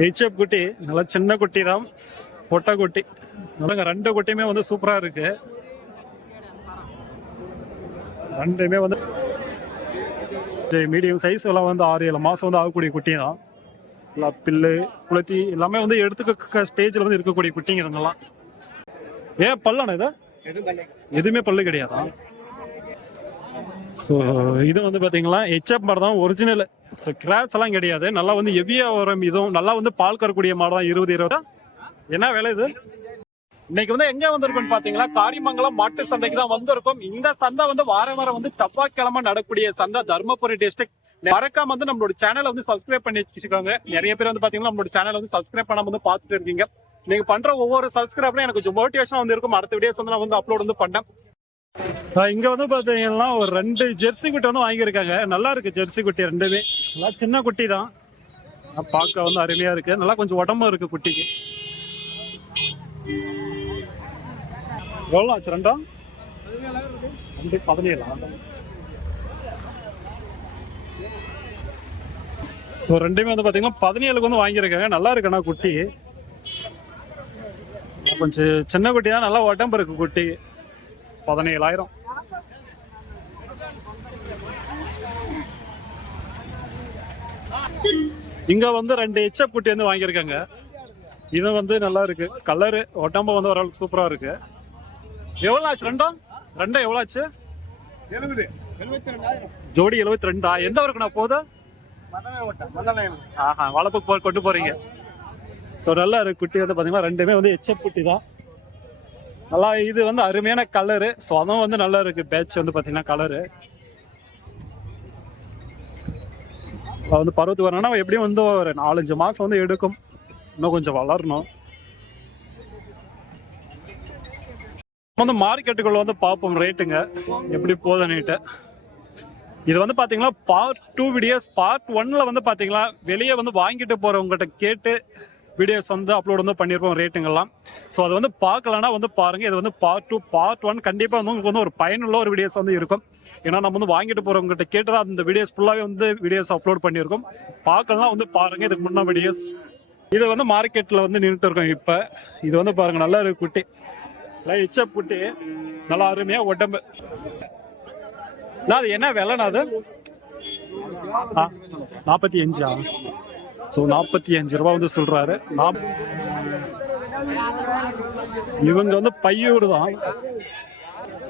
HF குட்டி. நல்லா சின்ன குட்டி தான் பொட்டை குட்டி. நல்லங்க ரெண்டு குட்டியுமே வந்து சூப்பரா இருக்கு. ரெண்டுமே வந்து மீடியம் சைஸ் எல்லாம் வந்து ஆறு ஏழு மாசம் வந்து ஆகக்கூடிய குட்டி தான் எல்லாம் பில்லு குளத்தி எல்லாமே வந்து எடுத்துக்க ஸ்டேஜ்ல வந்து இருக்கக்கூடிய குட்டிங்க இதுங்கெல்லாம் ஏன் பல்லான இது? எதுவுமே பல்லு கிடையாதா? ஸோ இது வந்து பார்த்தீங்களா ஹெச்எப் மாடு தான் ஒரிஜினல் ஸோ கிராஸ் எல்லாம் கிடையாது. நல்லா வந்து ஹெவியாக வரும் இதுவும் நல்லா வந்து பால் கறக்கூடிய மாடு தான் இருபது இருபது. என்ன விலை இது? இன்னைக்கு வந்து எங்க வந்திருக்கோம்னு பாத்தீங்கன்னா காரிமங்கலம் மாட்டு சந்தைக்கு தான் வந்திருக்கோம். இந்த சந்தை வந்து வாரம் வாரம் வந்து செவ்வாய்க்கிழமை நடக்கக்கூடிய சந்தை தருமபுரி டிஸ்ட்ரிக்ட் மறக்காம வந்து நம்மளோட சேனலை வந்து சப்ஸ்கிரைப் பண்ணி வச்சுக்கோங்க. நிறைய பேர் வந்து பாத்தீங்கன்னா நம்மளோட சேனலை வந்து சப்ஸ்கிரைப் பண்ணாம வந்து பாத்துட்டு இருக்கீங்க. நீங்க பண்ற ஒவ்வொரு சப்ஸ்கிரைபரும் எனக்கு கொஞ்சம் மோட்டிவேஷனா வந்து இருக்கும். அடுத்த வீடியோஸ் வந்து நான் வந்து அப்லோட் வந்து பண்ணேன். இங்க வந்து பாத்தீங்கன்னா ஒரு ரெண்டு ஜெர்சி குட்டி வந்து வாங்கியிருக்காங்க. நல்லா இருக்கு ஜெர்சி குட்டி ரெண்டுமே. நல்லா சின்ன குட்டி தான். பார்க்க வந்து அருமையா இருக்கு. நல்லா கொஞ்சம் உடம்பு இருக்கு குட்டிக்கு. எவ்வளோ ஆச்சு ரெண்டும் ரெண்டு பதினேழா? ஸோ ரெண்டுமே வந்து பார்த்தீங்கன்னா பதினேழுக்கு வந்து வாங்கியிருக்காங்க. நல்லா இருக்குண்ணா குட்டி. கொஞ்சம் சின்ன குட்டி தான். நல்லா உடம்பு இருக்கு குட்டி. பதினேழாயிரம். இங்க வந்து ரெண்டு எச்எப் குட்டி வந்து வாங்கியிருக்காங்க. இது வந்து நல்லா இருக்கு. கலரு உடம்பு வந்து ஓரளவுக்கு சூப்பரா இருக்கு. எவ்வளோ ஆச்சு? ரெண்டும் ரெண்டும் எவ்வளோ ஆச்சு? ஜோடி எழுபத்தி ரெண்டா? எந்த வரைக்கும் நான் போதும் ஆஹா வளப்புக்கு கொண்டு போறீங்க. ஸோ நல்லா இருக்கு குட்டி வந்து பார்த்தீங்கன்னா ரெண்டுமே வந்து எச்எப் குட்டி தான். நல்லா இது வந்து அருமையான கலரு ஸோ அதுவும் வந்து நல்லா இருக்கு. பேட்ச் வந்து பார்த்தீங்கன்னா கலரு வந்து பருவத்துக்கு வரணும்னா எப்படியும் வந்து ஒரு நாலஞ்சு மாதம் வந்து எடுக்கும். இன்னும் கொஞ்சம் வளரணும். வந்து மார்க்கெட்டுக்குள்ள வந்து பார்ப்போம் ரேட்டுங்க எப்படி போதனிட்டு இது வந்து பாத்தீங்கன்னா பார்ட் டூ வீடியோஸ் பார்ட் ஒன்னில் வந்து பாத்தீங்களா வெளியே வந்து வாங்கிட்டு போகிறவங்ககிட்ட கேட்டு வீடியோஸ் வந்து அப்லோட் வந்து பண்ணியிருப்போம் ரேட்டுங்கெல்லாம் ஸோ அது வந்து பார்க்கலன்னா வந்து பாருங்கள் இது வந்து பார்ட் டூ பார்ட் ஒன் கண்டிப்பாக வந்து உங்களுக்கு வந்து ஒரு பயனுள்ள ஒரு வீடியோஸ் வந்து இருக்கும். ஏன்னா நம்ம வந்து வாங்கிட்டு போகிறவங்ககிட்ட கேட்டு தான் அந்த வீடியோஸ் ஃபுல்லாகவே வந்து வீடியோஸ் அப்லோட் பண்ணியிருக்கோம். பார்க்கலாம் வந்து பாருங்கள் இதுக்கு முன்ன வீடியோஸ் இது வந்து மார்க்கெட்டில் வந்து நின்றுட்டு இருக்கோம் இப்போ. இது வந்து பாருங்கள் நல்லா இருக்கு குட்டி. நல்லா எச்ச குட்டி நல்லா அருமையாக உடம்பு. நான் அது என்ன விலைண்ணா அது? ஆ, நாற்பத்தி அஞ்சா? ஸோ நாற்பத்தி அஞ்சு ரூபா வந்து சொல்றாரு. நாப்- இவங்க வந்து பையூர் தான்.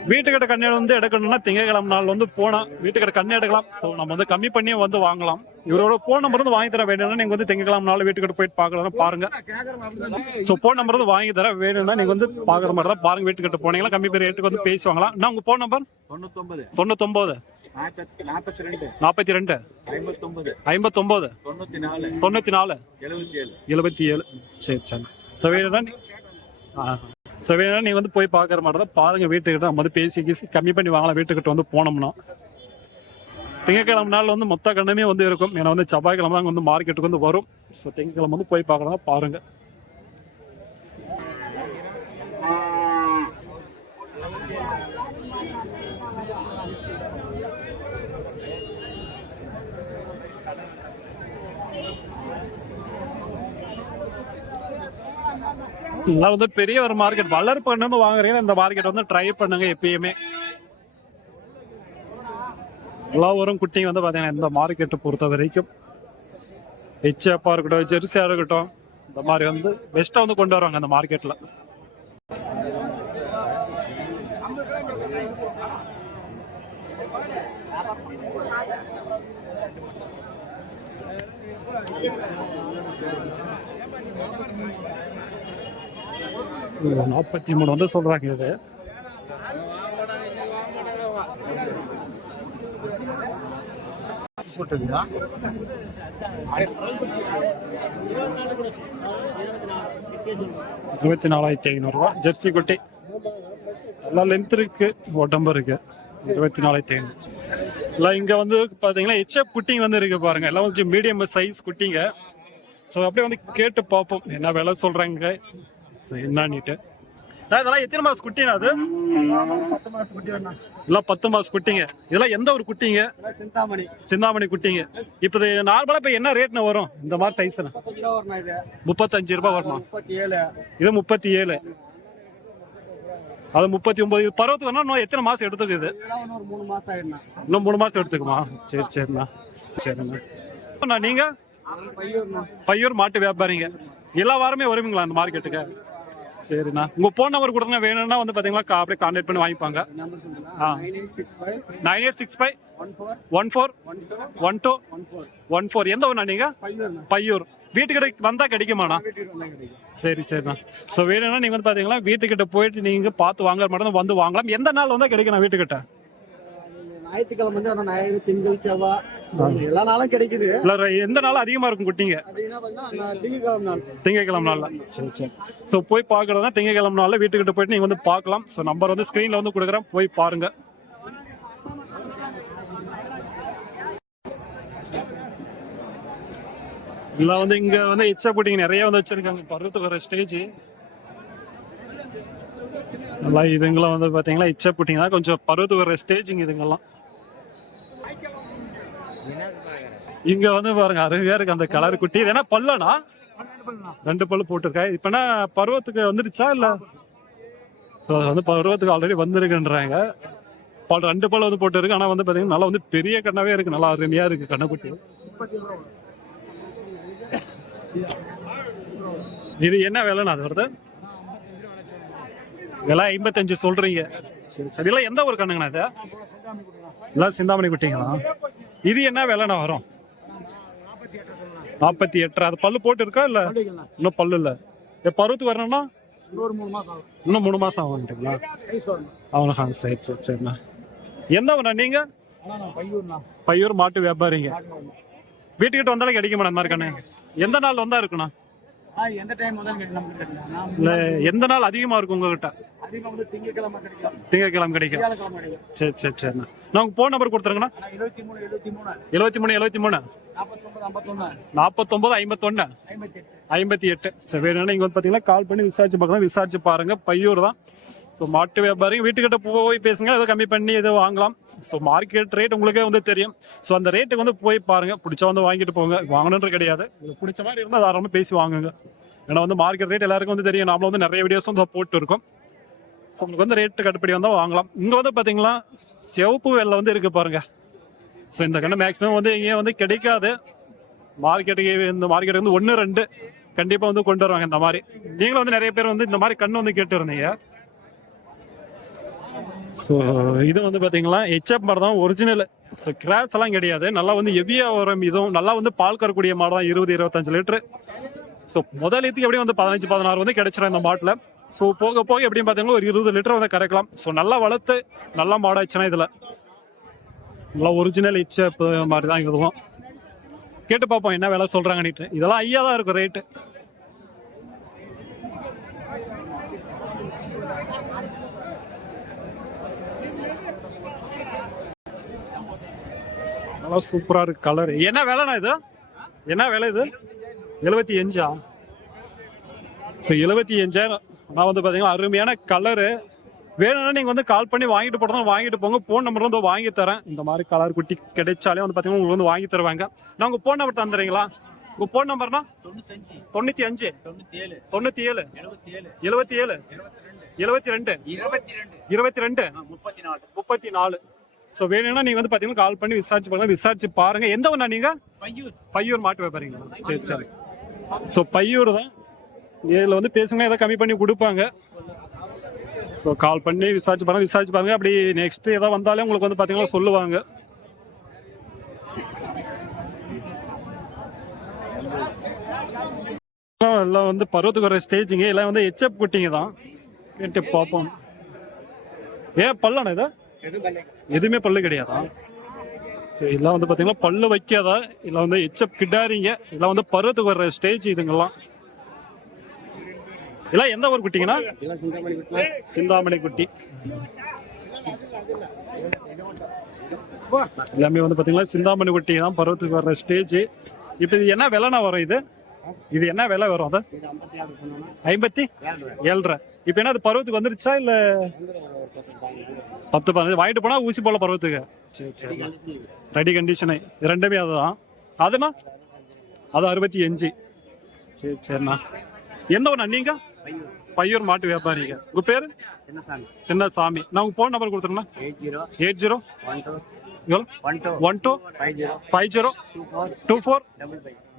வீட்டுக்கிட்ட கண்ணு வந்து எடுக்கணும்னா திங்கக்கிழமை நாள் வந்து போனா வீட்டுக்கிட்ட கண்ணு எடுக்கலாம். ஸோ நம்ம வந்து கம்மி பண்ணி வந்து வாங்கலாம். இவரோட போன் நம்பர் வந்து வாங்கி தர வேணும்னா நீங்க வந்து திங்கக்கிழமை நாள் வீட்டுக்கிட்ட போயிட்டு பார்க்கலாம் பாருங்க. ஸோ போன் நம்பர் வந்து வாங்கி தர வேணும்னா நீங்க வந்து பாக்குற மாதிரி தான் பாருங்க. வீட்டுக்கிட்ட போனீங்களா கம்மி பேர் ரேட்டுக்கு வந்து பேசி வாங்கலாம் நான் உங்க போன் நம்பர் தொண்ணூத்தொன்பது. தொண்ணூத்தொன்பது. நாற்பத்தி ரெண்டு ஐம்பத்தொன்பது தொண்ணூத்தி நாலு எழுபத்தி ஏழு சரி சரி. சவேனா நீ சவேனா நீ வந்து போய் பார்க்குற மாதிரி தான் பாருங்க வீட்டுக்கிட்ட. நம்ம வந்து பேசி கீசி கம்மி பண்ணி வாங்கலாம். வீட்டுக்கிட்ட வந்து போனோம்னா. திங்கக்கிழமை நாள் வந்து மொத்த கண்ணமே வந்து இருக்கும். ஏன்னா வந்து செவ்வாய்க்கிழமை தான் வந்து மார்க்கெட்டுக்கு வந்து வரும். ஸோ திங்கக்கிழமை வந்து போய் பார்க்கலாம் பாருங்க. இதெல்லாம் வந்து பெரிய ஒரு மார்க்கெட் வளர்ப்பு வந்து வாங்குறீங்கன்னா இந்த மார்க்கெட் வந்து ட்ரை பண்ணுங்க எப்பயுமே. எல்லா ஊரும் குட்டிங்க வந்து பார்த்தீங்கன்னா இந்த மார்க்கெட்டை பொறுத்த வரைக்கும். ஹெச்எப்பாக இருக்கட்டும் ஜெர்சியாக இருக்கட்டும் இந்த மாதிரி வந்து பெஸ்ட்டாக வந்து கொண்டு வருவாங்க அந்த மார்க்கெட்டில் நாற்பத்தி மூணு வந்து சொல்கிறாங்க இது. இருபத்தி நாலாயிரத்தி ஐநூறுரூவா ஜெர்சி குட்டி. நல்லா லென்த் இருக்கு உடம்பு இருக்கு. இருபத்தி நாலாயிரத்தி ஐநூறு. இல்லை இங்கே வந்து பார்த்தீங்கன்னா ஹெச்எப் குட்டிங்க வந்து இருக்கு பாருங்க. எல்லாம் வந்து மீடியம் சைஸ் குட்டிங்க. ஸோ அப்படியே வந்து கேட்டு பார்ப்போம். என்ன விலை சொல்கிறாங்க என்னன்னுட்டு. இதெல்லாம் எத்தனை மாசம் குட்டினா அது? பத்து மாசம் குட்டி வேணா இதெல்லாம் பத்து மாசம் குட்டிங்க. இதெல்லாம் எந்த ஒரு குட்டிங்க? சிந்தாமணி சிந்தாமணி குட்டிங்க. இப்போ இது நார்மலா இப்போ என்ன ரேட்னு வரும்? இந்த மாதிரி சைஸ்னா முப்பத்தஞ்சு ரூபா ரூபாய் வருமா? முப்பத்தி ஏழு இது முப்பத்தி ஏழு அது முப்பத்தி ஒன்பது இது பருவத்துக்கு வேணா இன்னும் எத்தனை மாசம் எடுத்துக்குது மூணு மாசம் ஆயிடுண்ணா இன்னும் மூணு மாசம் எடுத்துக்குமா? சரி சரிண்ணா. சரிண்ணா. அண்ணா, நீங்க? பையூர் மாட்டு வியாபாரிங்க. எல்லா வாரமே வருவீங்களா அந்த மார்க்கெட்டுக்கு சரிண்ணா. உங்க போன் நம்பர் கொடுத்தா வேணும்னா வந்து பாத்தீங்களா கா- அப்படியே கான்டாக்ட் பண்ணி வாங்கிப்பாங்க. ஆ. Nine eight six five one four one two one four எந்த ஊர்ண்ணா நீங்க? பையூர்ண்ணா. பையூர். வீட்டுக்கிட்ட வந்தா கிடைக்குமாண்ணா? சரி சரிண்ணா. ஸோ வேணும்னா நீங்க வந்து பாத்தீங்களா வீட்டுக்கிட்ட போயிட்டு நீங்க பார்த்து வாங்குற மட்டும் வந்து வாங்கலாம். எந்த நாள் வந்தா கிடைக்கும் வீட்டுக்கிட்ட? ஞாயிற்றுக்கிழமை வந்து வரணும் ஞாயிறு திங்கள் செவ்வாய் எல்லா நாளும் கிடைக்குது. இல்ல எந்த நாள் அதிகமா இருக்கும் குட்டிங்க? பார்த்தீங்கன்னா திங்கக்கிழமை நாள். திங்கக்கிழமை நாள்ல. சரி சரி. ஸோ போய் பார்க்கறதுனா திங்கக்கிழமை நாள்ல வீட்டுக்கிட்ட போயிட்டு நீங்க வந்து பார்க்கலாம். ஸோ நம்பர் வந்து ஸ்க்ரீன்ல வந்து கொடுக்குறேன். போய் பாருங்க. இல்ல வந்து இங்க வந்து இச்சா போட்டிங்க நிறைய வந்து வச்சிருக்காங்க. பருவத்துக்கு வர ஸ்டேஜ் நல்லா இதுங்கெல்லாம் வந்து பாத்தீங்களா இச்சா போட்டிங்க தான் கொஞ்சம் பருவத்துக்கு வர ஸ்டேஜிங் இதுங்கெல்லாம். இங்க வந்து பாருங்க அருமையா இருக்கு அந்த கலர் குட்டி. இது என்ன பல்லனா? ரெண்டு பல்லு போட்டிருக்கா. இப்ப என்ன பருவத்துக்கு வந்துடுச்சா இல்ல? சோ அது வந்து பருவத்துக்கு ஆல்ரெடி வந்திருக்குன்றாங்க. பால் ரெண்டு பல் வந்து போட்டு இருக்கு ஆனா வந்து பாத்தீங்கன்னா நல்லா வந்து பெரிய கண்ணாவே இருக்கு. நல்லா அருமையா இருக்கு கண்ணக்குட்டி. இது என்ன விலைண்ணா அது வருது? விலை ஐம்பத்தஞ்சு சொல்றீங்க. சரி சரி. எல்லாம் எந்த ஒரு கண்ணுங்கண்ணா இது? எல்லாம் சிந்தாமணி குட்டிங்களா? இது என்ன விலைண்ணா வரும்? நாற்பத்தி எட்டு அது பல்லு போட்டு இருக்கா இல்ல இன்னும் பல்லு இல்ல. பருவத்துக்கு வரணும்னா? ஒரு மூணு மாசம் ஆகும். இன்னும் மூணு மாசம் ஆகும்ன்றீங்களா வயசு வரணும். அவனா சரி சரி சரிண்ணா. எந்த ஊர்ண்ணா நீங்க? பையூர் மாட்டு வியாபாரிங்க. வீட்டுக்கிட்ட வந்தாலும் கிடைக்குமா அந்த மாதிரி கண்ணு? எந்த நாள் வந்தா இருக்குண்ணா? எந்த டைம் இல்ல நாள் அதிகமா இருக்கும் உங்ககிட்ட? வந்து திங்கக்கிழமை கிடைக்கும். திங்கக்கிழமை கிடைக்கும். சரி சரி சரிண்ணா நான் போன் நம்பர் கொடுத்துருங்கண்ணா. மூணு எழுபத்தி மூணு. எழுபத்தி மூணு எழுபத்தி மூணு. நாற்பத்தொன்பது ஐம்பத்தொன்னு. ஐம்பத்தி எட்டு. சரி வேணும்னா நீங்க வந்து பாத்தீங்கன்னா கால் பண்ணி விசாரிச்சு பார்க்கலாம். விசாரிச்சு பாருங்க. பையூர் தான். ஸோ மாட்டு வியாபாரி வீட்டுக்கிட்ட போய் பேசுங்க. ஏதோ கம்மி பண்ணி ஏதோ வாங்கலாம். ஸோ மார்க்கெட் ரேட் உங்களுக்கே வந்து தெரியும். ஸோ அந்த ரேட்டுக்கு வந்து போய் பாருங்கள் பிடிச்சா வந்து வாங்கிட்டு போங்க. வாங்கணுன்ற கிடையாது. உங்களுக்கு பிடிச்ச மாதிரி இருந்தால் தாராளமாக பேசி வாங்குங்க. ஏன்னா வந்து மார்க்கெட் ரேட் எல்லாருக்கும் வந்து தெரியும். நாமளும் வந்து நிறைய வீடியோஸ் வந்து போட்டு இருக்கோம். ஸோ உங்களுக்கு வந்து ரேட்டு கட்டுப்படி வந்தால் வாங்கலாம். இங்கே வந்து பார்த்தீங்களா சிவப்பு வெள்ளை வந்து இருக்குது பாருங்கள் ஸோ இந்த கண்ணு மேக்ஸிமம் வந்து எங்கேயும் வந்து கிடைக்காது. மார்க்கெட்டுக்கு இந்த மார்க்கெட்டுக்கு வந்து ஒன்று ரெண்டு கண்டிப்பாக வந்து கொண்டு வருவாங்க இந்த மாதிரி. நீங்களும் வந்து நிறைய பேர் வந்து இந்த மாதிரி கண்ணு வந்து கேட்டு இருந்தீங்க ஸோ இது வந்து பார்த்தீங்களா ஹெச்எப் மாடு தான் ஒரிஜினல் ஸோ கிராஸ் எல்லாம் கிடையாது. நல்லா வந்து ஹெவியாக வரும் இதுவும் நல்லா வந்து பால் கறக்கூடிய மாடு தான் இருபது இருபத்தஞ்சு லிட்டரு ஸோ முதலீத்துக்கு எப்படியும் வந்து பதினஞ்சு பதினாறு வந்து கிடைச்சிடும் இந்த மாட்டில். ஸோ போக போக எப்படியும் பார்த்தீங்கன்னா ஒரு இருபது லிட்டர் வந்து கறக்கலாம். ஸோ நல்லா வளர்த்து நல்லா மாடாச்சுன்னா இதில். நல்லா ஒரிஜினல் ஹெச்எப் மாதிரி தான் இதுவும். கேட்டு பார்ப்போம் என்ன வேலை சொல்கிறாங்கன்னுட்டு இதெல்லாம் ஐயா தான் இருக்கும் ரேட்டு நல்லா சூப்பராக இருக்கு கலர் என்ன விலைண்ணா இது? என்ன விலை இது? எழுபத்தி அஞ்சா? ஸோ எழுபத்தி அஞ்சாயிரம். நான் வந்து பார்த்தீங்கன்னா அருமையான கலரு வேணும்னா நீங்கள் வந்து கால் பண்ணி வாங்கிட்டு போட்டதும் வாங்கிட்டு போங்க. ஃபோன் நம்பர் வந்து வாங்கி தரேன். இந்த மாதிரி கலர் குட்டி கிடைச்சாலே வந்து பார்த்தீங்கன்னா உங்களுக்கு வந்து வாங்கி தருவாங்க. நான் உங்கள் ஃபோன் நம்பர் தந்துடுறீங்களா? உங்கள் ஃபோன் நம்பர்னா தொண்ணூத்தஞ்சு தொண்ணூற்றி அஞ்சு. ஏழு தொண்ணூற்றி ஏழு. எழுபத்தி ஏழு. எழுபத்தி ஏழு ரெண்டு. எழுபத்தி ரெண்டு. இருபத்தி ரெண்டு. இருபத்தி ரெண்டு. முப்பத்தி நாலு முப்பத்தி நாலு. ஸோ வேணும்னா நீங்கள் வந்து பார்த்தீங்கன்னா கால் பண்ணி விசாரிச்சு பாருங்க. விசாரிச்சு பாருங்க. எந்த ஒன்றா நீங்கள் பையூர். பையூர் மாட்டு வியாபாரிங்களா? சரி சரி. ஸோ பையூர் தான். இதில் வந்து பேசுங்க ஏதோ கம்மி பண்ணி கொடுப்பாங்க. ஸோ கால் பண்ணி விசாரிச்சு பாருங்க. விசாரிச்சு பாருங்க. அப்படி நெக்ஸ்ட் ஏதோ வந்தாலே உங்களுக்கு வந்து பார்த்தீங்கன்னா சொல்லுவாங்க. எல்லாம் வந்து பருவத்துக்கு வர ஸ்டேஜிங்க எல்லாம் வந்து ஹெச்எப் குட்டிங்க தான். கேட்டு பார்ப்போம். ஏன் பல்லண்ணா இது? எதுவுமே பல்லு கிடையாதா? சரி எல்லாம் வந்து பார்த்தீங்கன்னா பல்லு வைக்காதா? இல்லை வந்து எச்சப் கிட்டாரிங்க இல்லை வந்து பருவத்துக்கு வர்ற ஸ்டேஜ் இதுங்கெல்லாம். இதெல்லாம் எந்த ஊர் குட்டிங்கண்ணா? சிந்தாமணி குட்டி எல்லாமே வந்து பார்த்தீங்கன்னா சிந்தாமணி குட்டி தான் பருவத்துக்கு வர்ற ஸ்டேஜ் இப்போ இது என்ன விலைண்ணா வரும் இது? இது என்ன விலை வரும் அது? ஐம்பத்தி? ஐம்பத்தி ஏழு ஏழ்ரை. இப்போ என்ன அது பருவத்துக்கு வந்துருச்சா இல்ல? பத்து பதினஞ்சு வாங்கிட்டு போனா ஊசி போல பருவத்துக்கு. சரி சரி ரெடி கண்டிஷனு. ரெண்டுமே அதுதான். அதுனா? அது அறுபத்தி அஞ்சு. சரி சரிண்ணா. எந்த ஒண்ணா நீங்க? பையூர் மாட்டு வியாபாரிங்க. உங்க பேரு? சின்ன சாமி நான் உங்க phone number கொடுத்துருண்ணா eight zero. One two. Five zero. Two four.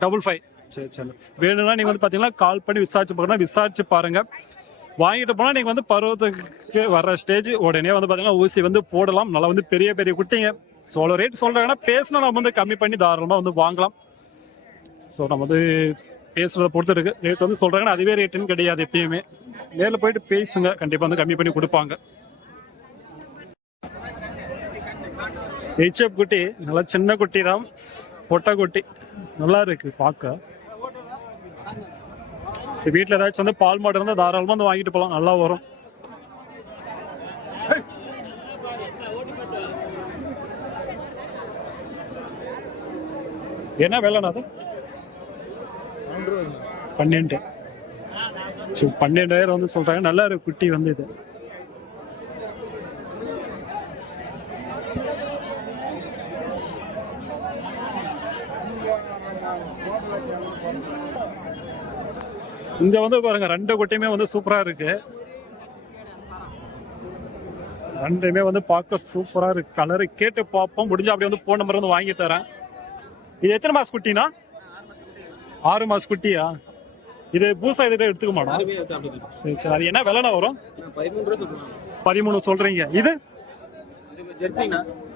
Double five. சரி சரி. வேணும்னா நீங்கள் வந்து பார்த்தீங்கன்னா கால் பண்ணி விசாரிச்சு பார்க்கணும் விசாரிச்சு பாருங்க. வாங்கிட்டு போனால் நீங்கள் வந்து பருவத்துக்கு வர ஸ்டேஜ் உடனே வந்து பார்த்தீங்கன்னா ஊசி வந்து போடலாம். நல்லா வந்து பெரிய பெரிய குட்டிங்க. ஸோ அவ்வளோ ரேட் சொல்கிறாங்கன்னா பேசினா நம்ம வந்து கம்மி பண்ணி தாராளமாக வந்து வாங்கலாம். ஸோ நம்ம வந்து பேசுறத பொறுத்து இருக்கு. ரேட் வந்து சொல்கிறாங்கன்னா அதுவே ரேட்டுன்னு கிடையாது எப்பயுமே. நேரில் போயிட்டு பேசுங்க. கண்டிப்பாக வந்து கம்மி பண்ணி கொடுப்பாங்க. ஹெச்எப் குட்டி நல்லா சின்ன குட்டி தான் பொட்டை குட்டி. நல்லா இருக்கு. பார்க்க சரி வீட்டில் ஏதாச்சும் வந்து பால் மாடு இருந்தால் தாராளமாக வந்து வாங்கிட்டு போகலாம் நல்லா வரும். என்ன வேலைண்ணா அது? பன்னெண்டு ஸோ பன்னெண்டாயிரம் வந்து சொல்றாங்க. நல்லா இருக்கு குட்டி வந்து இது. இங்க வந்து பாருங்க ரெண்டு குட்டியுமே வந்து சூப்பரா இருக்கு. ரெண்டுமே வந்து பார்க்க சூப்பரா இருக்கு. கலரு கேட்டு பார்ப்போம். முடிஞ்சா அப்படியே வந்து போன் நம்பர் வந்து வாங்கி தரேன். இது எத்தனை மாச குட்டினா? ஆறு மாச குட்டியா? இது பூசா இதுகிட்ட எடுத்துக்க மாட்டோம்? சரி சரி. அது என்ன விலைனா வரும்? பதிமூணு சொல்றீங்க. இது?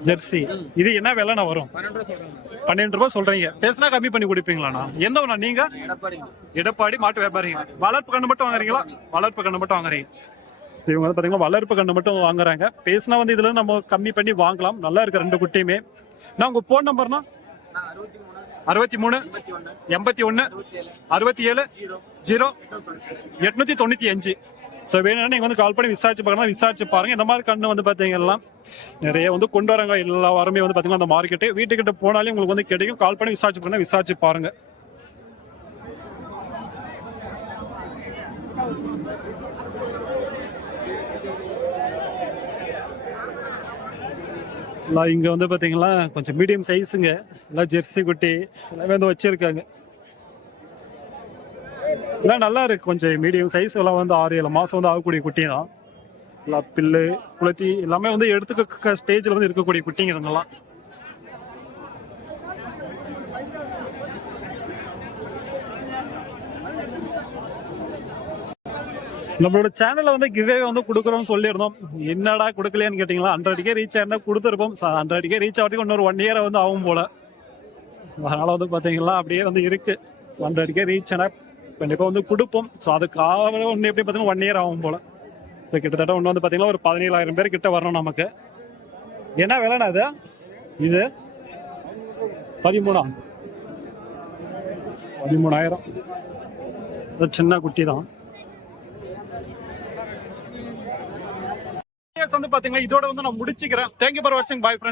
ஜெர்சி. இது என்ன விலைனா வரும்? பன்னெண்டு ரூபாய் சொல்றீங்க. பேசினா கம்மி பண்ணி கொடுப்பீங்களாண்ணா? எந்த ஒண்ணா நீங்க? எடப்பாடி. மாட்டு வியாபாரிங்க. வளர்ப்பு கண்ணு மட்டும் வாங்குறீங்களா? வளர்ப்பு கண்ணு மட்டும் வாங்குறீங்க. சரி இவங்க வந்து பாத்தீங்கன்னா வளர்ப்பு கண்ணு மட்டும் வாங்குறாங்க. பேசினா வந்து இதுல நம்ம கம்மி பண்ணி வாங்கலாம். நல்லா இருக்கு ரெண்டு குட்டியுமே. நான் உங்க போன் நம்பர்னா அறுபத்தி மூணு எண்பத்தி ஒன்று அறுபத்தி ஏழு ஜீரோ எட்நூத்தி தொண்ணூற்றி அஞ்சு. ஸோ வேணும்னா நீங்கள் வந்து கால் பண்ணி விசாரிச்சு பார்க்கணும் விசாரிச்சு பாருங்க. இந்த மாதிரி கண்ணு வந்து பார்த்தீங்கன்னா நிறைய வந்து கொண்டு வராங்க. எல்லா வாரமே வந்து பார்த்தீங்கன்னா அந்த மார்க்கெட்டு வீட்டுக்கிட்ட போனாலே உங்களுக்கு வந்து கிடைக்கும். கால் பண்ணி விசாரிச்சு பாருங்க விசாரிச்சு பாருங்க. எல்லாம் இங்கே வந்து பார்த்தீங்களா கொஞ்சம் மீடியம் சைஸுங்க எல்லாம் ஜெர்சி குட்டி எல்லாமே வந்து வச்சிருக்காங்க. இதெல்லாம் நல்லா இருக்கு. கொஞ்சம் மீடியம் சைஸ் எல்லாம் வந்து ஆறு ஏழு மாதம் வந்து ஆகக்கூடிய குட்டி தான். எல்லாம் பில்லு குளத்தி எல்லாமே வந்து எடுத்துக்க ஸ்டேஜில் வந்து இருக்கக்கூடிய குட்டிங்க இதுங்கெல்லாம் நம்மளோட சேனல்ல வந்து கிவே வந்து கொடுக்குறோம்னு சொல்லியிருந்தோம். என்னடா கொடுக்கலையான்னு கேட்டிங்களா? ஹண்ட்ரட்கே ரீச் ஆயிருந்தா கொடுத்துருப்போம். ஹண்ட்ரட்கே ரீச் ஆகிறதுக்கு இன்னொரு ஒன் இயர் வந்து ஆகும் போல. அதனால வந்து பாத்தீங்களா அப்படியே வந்து இருக்கு. ஹண்ட்ரட்கே ரீச் ஆனா கண்டிப்பா வந்து கொடுப்போம். ஸோ அதுக்காக ஒன்று எப்படி பார்த்தீங்கன்னா ஒன் இயர் ஆகும் போல. ஸோ கிட்டத்தட்ட ஒன்று வந்து பார்த்தீங்கன்னா ஒரு பதினேழாயிரம் பேர் கிட்ட வரணும் நமக்கு. என்ன விலைண்ணா அது இது பதிமூணா? பதிமூணாயிரம். சின்ன குட்டி தான். வந்து பாத்தீங்கன்னா இதோட வந்து நான் முடிச்சுக்கிறேன். தேங்க்யூ ஃபார் வாட்சிங் பாய் ஃப்ரெண்ட்